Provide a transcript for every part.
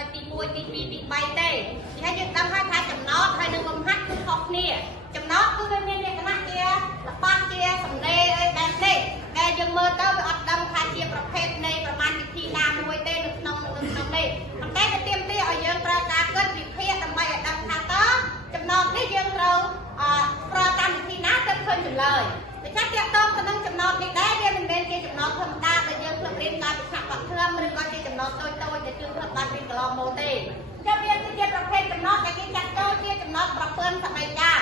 ដោយទី1ទី2ទី3ទេហើយយើងដឹងថាចំណោទហើយនឹងលំហាត់គឺខុសគ្នាចំណោទគឺវាមានលក្ខណៈជាល្បត់ជាសម្លេងអីបែបនេះតែយើងមើលទៅវាអត់ដឹងថាជាប្រភេទនៃប្រមាណវិធីណាមួយទេនៅក្នុងនេះប៉ុន្តែវាទាមទារឲ្យយើងប្រើការគិតវិភាគដើម្បីឲ្យដឹងថាតើចំណោទនេះយើងត្រូវប្រើកម្មវិធីណាទៅឃើញចម្លើយតែចាក់តាក់ទងទៅនឹងចំណោទនេះដែរវាមិនមែនជាចំណោទធម្មតាដែលយើងធ្លាប់រៀនការពិភាក្សាបាត់ធ្លាប់ឬក៏ជាចំណោទតូចៗដែលយើងធ្លាប់បានរៀនកន្លងមកទេចាំវាគឺជាប្រភេទចំណោទដែលគេចាត់ចូលជាចំណោទប្រព័ន្ធសម័យកាល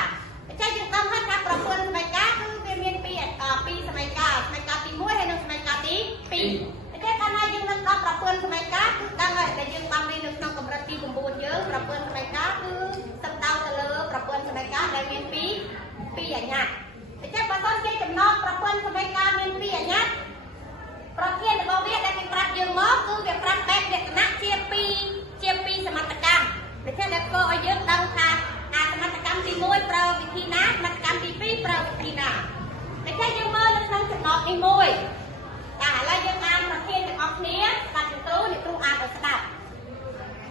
តែចាក់យើងដឹងថាប្រព័ន្ធសម័យកាលគឺវាមានពីរសម័យកាលទី1ហើយនិងសម័យកាលទី2តែកាលណាយើងនឹងដល់ប្រព័ន្ធសម័យកាលគឺដឹងហើយតែយើងបានរៀននៅក្នុងកម្រិតទី9យើងប្រព័ន្ធសម័យកាលគឺសំដៅទៅលើប្រព័ន្ធសម័យកាលដែលមានពីរអញ្ញត្តិតែចាក់បើសិនជាចំណោទប្រព័ន្ធសម័យកាលមានពីរអញ្ញត្តិប្រធានរបស់វាដែលគេប្រាប់យើងមកគឺវាប្រាប់បែបលក្ខណៈជាពីរសមត្ថកម្មដូច្នេះដែលធ្វើឲ្យយើងដឹងថាសមត្ថកម្មទី1ប្រើវិធីណាសមត្ថកម្មទី2ប្រើវិធីណាដូច្នេះយើងមើលនៅក្នុងចំណោទនេះមួយតែឥឡូវយើងអានប្រធានទាំងអស់គ្នាស្ដាប់លោកគ្រូអ្នកគ្រូអានឲ្យស្ដាប់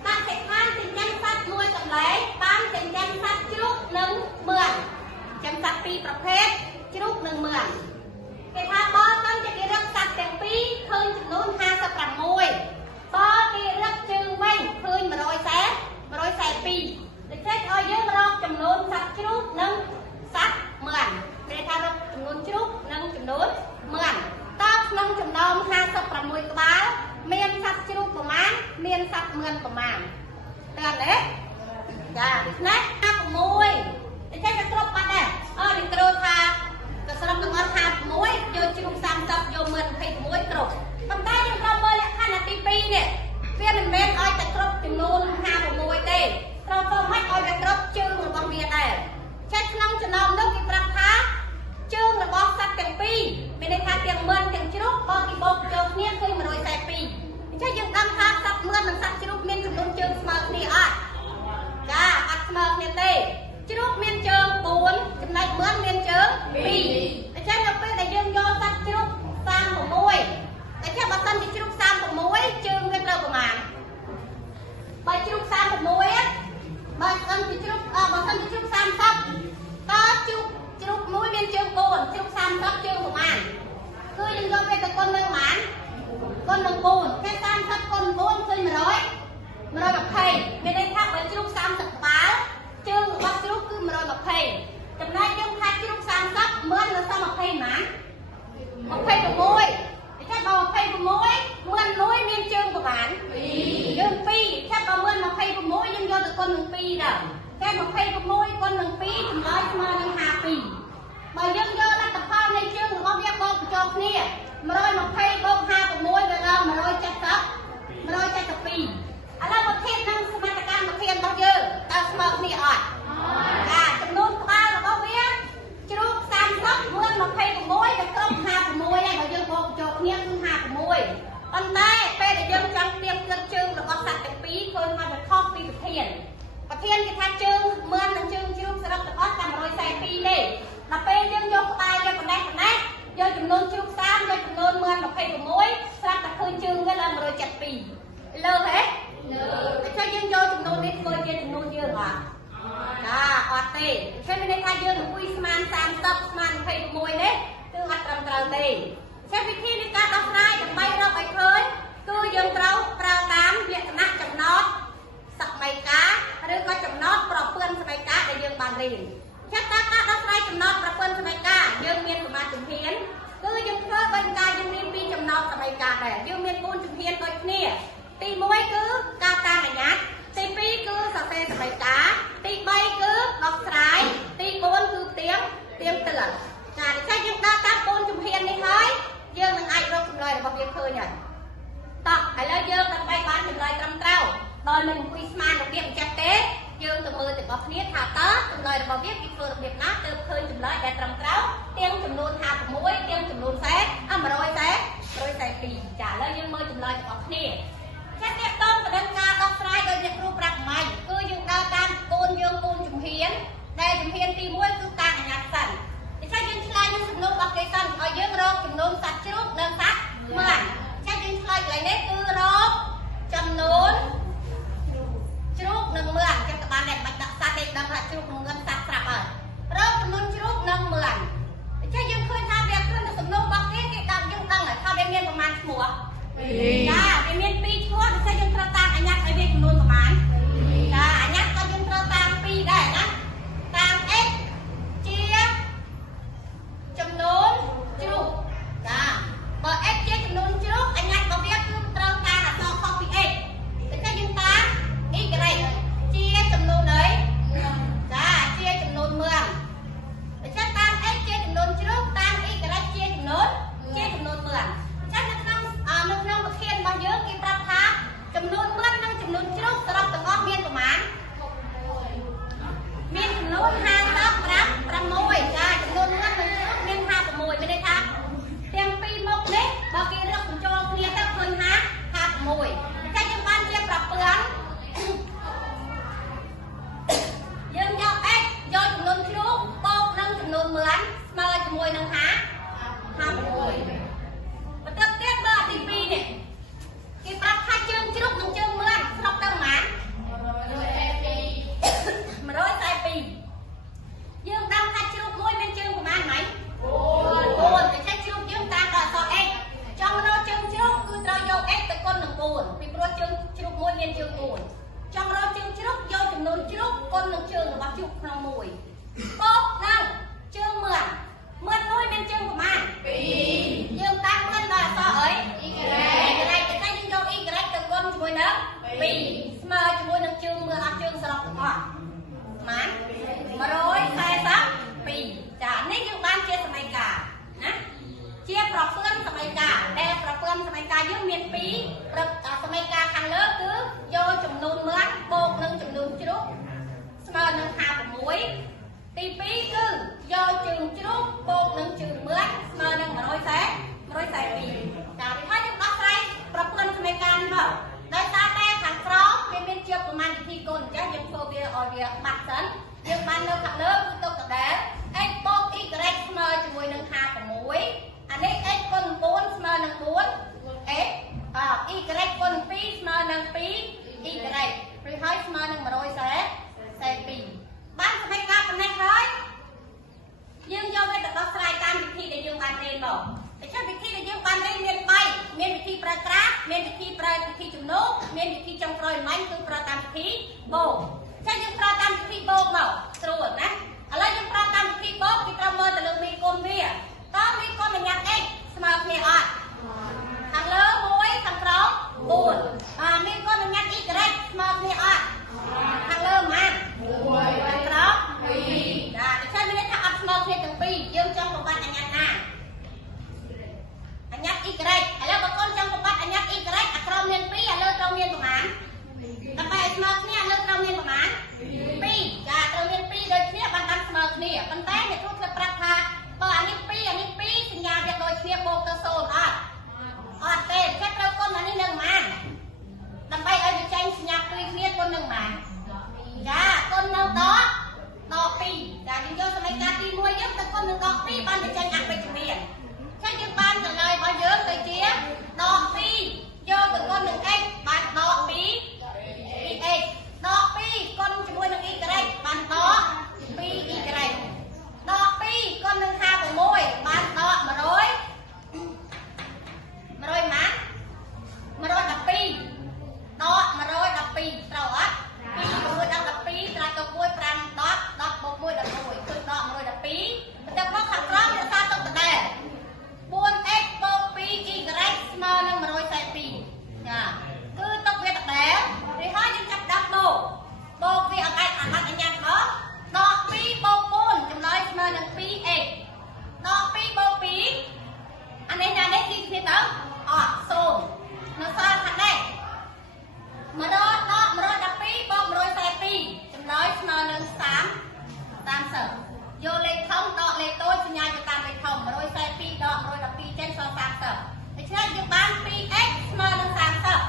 កសិដ្ឋានចិញ្ចឹមសត្វមួយកន្លែងបានចិញ្ចឹមសត្វជ្រូកនិងមឿនចិញ្ចឹមសត្វពីរប្រភេទជ្រូកនិងមឿនគេថាបើសិនជាគេរកសត្វទាំងពីរឃើញចំនួន56បើគេរកជើងវិញឃើញ142ដូច្នេះឲ្យយើងរកចំនួនសត្វជ្រូកនិងសត្វមឿនគេថារកចំនួនជ្រូកនិងចំនួនមឿនតើក្នុងចំណោម56ក្បាលមានសត្វជ្រូកប្រមាណមានសត្វមឿនប្រមាណតើទេចាដូច្នេះ56តែចេះតែគ្រប់បាត់ដែរនេះគ្រូថាក៏ស្រុកទាំងអស់56យកជ្រូក30យកមឿន26គ្រប់ប៉ុន្តែយើងត្រូវមើលលក្ខណៈទី2នេះវាមិនមែនឲ្យតែគ្រប់ចំនួន56ទេត្រូវទៅមិនឲ្យតែគ្រប់ជើងរបស់វាដែរចេះក្នុងចំណោមនោះគេប្រាប់ថាជើងរបស់សត្វទាំងពីរមានន័យថាទាំងមឿនទាំងជ្រូកបើគេបូកចូលគ្នាឃើញ142អញ្ចឹងយើងដឹងថាសត្វមឿននិងសត្វជ្រូកមានចំនួនជើងស្មើគ្នាអត់ចាអត់ស្មើគ្នាទេជ្រូកមានជើង4ចំណែកមឿនមានជើង2អញ្ចឹងនៅពេលដែលយើងយកសត្វជ្រូក36តែចេះបើសិនជាជ្រូក36ជើងវាត្រូវប្រមាណបើជ្រូក36បើសិនជាជ្រូក30តើជ្រូកមួយមានជើង4ជ្រូក30ជើងប្រមាណគឺយើងយកវាទៅគុណនឹងប្រមាណគុណនឹង4គេ30គុណ4ឃើញ120មានន័យថាបើជ្រូក30ក្បាលជើងរបស់ជ្រូកគឺ120ចំណែកយើងថាជ្រូក30មឿននៅសល់20ប៉ុន្មាន26តែថាបើ26មឿនមួយមានជើងប្រហែលយើង2ថាបើមឿន26យើងយកទៅគុណនឹង2ដែរតែ26គុណនឹង2ចម្លើយស្មើនឹង52បើយើងយកលទ្ធផលនៃជើងរបស់វាបូកបញ្ចូលគ្នា120បូក56វាដល់170 172ឥឡូវបើធៀបនឹងសមត្ថកម្មប្រធានរបស់យើងតើស្មើគ្នាអត់ចាចំនួនក្បាលរបស់វាជ្រូក30មឿន26វាគ្រប់56ហើយបើយើងបូកបញ្ចូលគ្នាគឺ56ប៉ុន្តែពេលដែលយើងចង់ទៀមគិតជើងរបស់សត្វទាំងពីរឃើញថាវាខុសពីប្រធានគេថាជើងមឿននិងជើងជ្រូកសរុបទាំងអស់តែ142ទេដល់ពេលយើងយកក្បាលយកប៉ុណ្ណេះយកចំនួនជ្រូក30យកចំនួនមឿន26ស្រាប់តែឃើញជើងវាឡើង172លើហ៎តែចុះយើងយកចំនួននេះធ្វើជាចំនួនយើងអត់ចាអត់ទេគេមានន័យថាយើងអង្គុយស្មាន30ស្មាន26នេះគឺអត់ត្រឹមត្រូវទេចេះវិធីនៃការដោះស្រាយដើម្បីរកឲ្យឃើញគឺយើងត្រូវប្រើតាមលក្ខណៈចំណោទសម័យកាលឬក៏ចំណោទប្រព័ន្ធសម័យកាលដែលយើងបានរៀនចាត់ការដោះស្រាយចំណោទប្រព័ន្ធសម័យកាលយើងមានសមាជិកគឺយើងធ្វើដោយការយើងរៀនពីចំណោទសម័យកាលដែរយើងមាន4ជំហានដូចគ្នាទី1គឺការតាមអាញាទី2គឺសរសេរសម័យកាលទី3គឺដោះស្រាយទី4គឺទៀមទិលចាតែយើងដើរតាម4ជំហាននេះហើយយើងនឹងអាចរកចម្លើយរបស់វាឃើញហើយតោះឥឡូវយើងដើម្បីបានចម្លើយត្រឹមត្រូវដល់នឹងអង្គុយស្មានរបៀបអញ្ចឹងទេយើងទៅមើលទាំងអស់គ្នាថាតើចម្លើយរបស់វាគេធ្វើរបៀបណាទើបឃើញចម្លើយដែលត្រឹមត្រូវទាំងចំនួន56ទាំងចំនួន142ចាឥឡូវយើងមើលចម្លើយទាំងអស់គ្នាចាត់តាក់ទងទៅនឹងការដោះស្រាយដោយអ្នកគ្រូប្រាប់មិញគឺយើងដើរតាម4ជំហានដែលជំហានទី1គឺការអញ្ញាតសិនដូច្នេះយើងឆ្លើយនឹងសំណួររបស់គេសិនឲ្យយើងរកចំនួនសត្វជ្រូកនិងសត្វមឿនចាយើងឆ្លើយកន្លែងនេះគឺរកចំនួន จ้าไปเมียนปีชั่วใช้ยังประตามอันยักษ์ไอเวกจำนวนประมาณจ้าอันยักษ์ก็ยังประตามปีได้นะตามเอ็กเจียจำนวนจุกจ้าพอเอ็กเจียจำนวนจุกอันยักษ์ก็เรียกคือประตามอัตราคอปีเอ็กแต่ใช้ยังตามอีกอะไรเจียจำนวนไหนจ้าเจียจำนวนเมืองแต่ใช้ตามเอ็กเจียจำนวนจุกตามอีกอะไรเจียจำนวนเมืองใช้นักน้องประเทศมาเยอะกี่ประทาจำนวนเมืองนั่งจำนวนจุกสำหรับตัวเมียนประมาณมีจำนวนห้ารับประมวยจ้าจำนวนเมืองมันจุกมีห้าประมวยไม่ได้ค่ะเตรียมปีมกเล็กบอกกี่เรื่องของโจรเคลียร์ตั้งคนห้าประมวยใช้ยังบ้านเจี๊ยบปรับเปลืองยังยอเอ็กย่อยจำนวนจุกโป๊กนั่งจำนวนเหมือนมาจำนวนนั่งห้าประมวยมันเติมเตี้ยเบอร์ตีปีเนี่ยกี่ปรับค่าเชิงจุกนั่งเชิงเหมือนสำหรับตั้งหมามาร้อยใจปียังดังค่าจุกมวยเป็นเชิงประมาณไหนโอ้แต่ใช้จุกยังตาต่อต่อเอ็กtrong đó chân trước cứ ra vô ép tới con đừng buồn vì pro chân trước môi nên chưa buồn trong đó chân trước vô chừng nôn trước con đừng trường là bắt chụp lòng mùi tốt năng chưa mượn môi nên chân của man dương tăng lên là sao ấy cái này nhưng vô y cái từ con chui nữa vì mà chui đừng chương mưa ăn chương sao đọc họ mán mà rồi sai sắp vì chả nên dương ban chia sẻ này cả nè chiaประเพื่อนสมัยกาแต่ประเพื่อนสมัยกายังเมียนปีสมัยกาคันเลิกคือโยจำนวนเหมือนโบกหนึ่งจำนวนจุกสมัยหนึ่งหาบมวยตีปีคือโยจึงจุกโบกหนึ่งจึงเหมือนสมัยหนึ่งมาร้อยแสนปีจากที่ท่านยังบักไรประเพื่อนสมัยกานี่บอกได้ตาแต่ขันครอเป็นเจียบประมาณที่ก้นจะยังโซเวียออเดียบัดสันยังบ้านเราขันเลิกคือตกกระเดะไอ้โบกอีกเร็กสมัยจำนวนหนึ่งหาบมวยอันนี้เอ็กคนปูนสมาหนึ่งปูนเอ็กอีกเร็กคนปีสมาหนึ่งปีอีกเร็กปริให้สมาหนึ่งมาโดยแสนปีบ้านสมัยกาเป็นไงเลยยังยอมไปแต่ต้องสลายการวิธีในยังบ้านเรียนบอกแต่เช่นวิธีในยังบ้านเรียนเมียนไปเมียนวิธีประกราศเมียนวิธีจุ่มโน้เมียนวิธีจงโปรยไม้คือประตามวิธีโบเช่นยังประตามวิธีโบเมาตรวจนะอะไรยังประตามวิธีโบที่ประเมินแต่เรื่องมีกลมเวียก็มีคนเป็นยักษ์เองสมาธิอ่ะทางเลิศมวยทางร้องบุญมีคนเป็นยักษ์อีกเร็กสมาธิอ่ะทางเลิศมันทางร้องแต่ใช่ไม่ได้ทางอัพสมาธิถึงปียืมจังหวะบัตรอันยักษ์นะอันยักษ์อีกเร็กแล้วบางคนจังหวะบัตรอันยักษ์อีกเร็กเราเรียนปีเลิศเราเรียนประมาณแต่ไปสมาธิเลิศเราเรียนประมาณปีเราเรียนปีโดยเฉพาะบัตรสมาธิมันแต่ในทุกประการอันนี้ปีสัญญาจะโดยเชียร์โบกโซนเต้แค่เราคนอันนี้หนึ่งมันทำไปเอาไปใช้สัญญาปีเรียกคนหนึ่งมันจ้าคนหนึ่งต่อปีจ้าจริงๆสมัยการตีมวยเยอะแต่คนหนึ่งต่อปีบ้านไปใช้อักไปจุดเรียนใช่ยังบ้านกันเลยพอเยอะเลยเจี๊ยต่อปีเยอะแต่คนหนึ่งเองบ้านต่อปีเองต่อปีคนจะมวยหนึ่งอีกอะไรบ้านต่อปีอีกอะไรดอกปีcon nâng ha của môi ban đọ mà rồi mà rồi đập pi đọ mà rồi đập pi trâu á pi môi đập pi ra tàu môi pram đọ một môi đập môi tôi đọ mà rồi đập piแต่พอขับร้องจะตาตกกระแดดบุญเอ็กโบปีอีกไรส์มาหนึ่งมาโรยใส่ปีคือตกเวทแล้วหรือห้อยยังจับดับโบคืออะไรอันยังเขาดอกปีโบปูนจำเลยมาหนึ่งปีเอกดอกปีโบปีอันนี้นะได้ที่ที่ตั้งโซนนซาทันได้มาโรยดับปีโบมาโรยใส่ปีจำเลยมาหนึ่งสามเสิร์ฟโยเลทองดอกเลโต้สัญญาจะตามเลทองมาโรยใส่ปีดอกมาโรยดับปีเจนสองสามเสิร์ฟไม่ใช่ยุบบ้านปีเอ็กมาหนึ่งสามเสิร์ฟ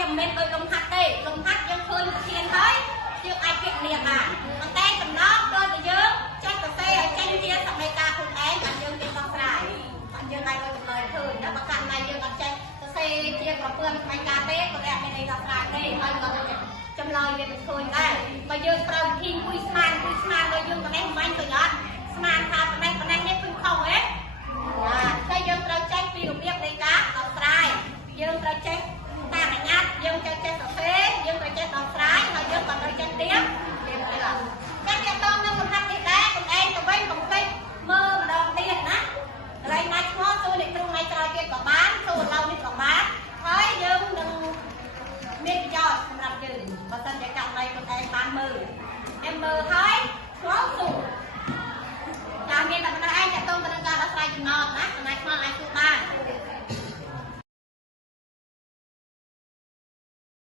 វាមិនមែនដូចលំហាត់ទេលំហាត់យើងឃើញប្រធានហើយយើងអាចគិតនាមបានប៉ុន្តែចំណងដូចតែយើងចេះសរសេរឲ្យចេញជាសមីការខ្លួនឯងបានយើងមានដោះស្រាយបានយើងអាចឲ្យចំណុចឃើញណាបើកាលណាយើងអត់ចេះសរសេរជាប្រព័ន្ធសមីការទេក៏តែមានន័យដោះស្រាយទេហើយក៏ចម្លើយវាមិនឃើញដែរបើយើងប្រើវិធីគួយស្មានដូចយើងប៉ុណ្ណេះមិនបាញ់ទៅអត់ស្មានថាប៉ុណ្ណេះនេះគឺខុសហេតែយើងត្រូវចេះពីរបៀបនៃការដោះស្រាយយើងត្រូវចេះតាមអញ្ញាតយើងចេះសរសេរយើងត្រូវចេះដោះស្រាយហើយយើងក៏ត្រូវចេះទៀមទៀតតែគេតងនឹងលំហាត់នេះដែរខ្លួនឯងទៅវិញកុំភ្លេចមើលម្ដងទៀតណាកន្លែងណាឆ្ងល់សួរអ្នកគ្រូថ្ងៃក្រោយទៀតក៏បានសួរឡូវនេះក៏បានហើយយើងនឹងមានប្រយោជន៍សម្រាប់យើងបើសិនជាករណីខ្លួនឯងបានមើលហើយ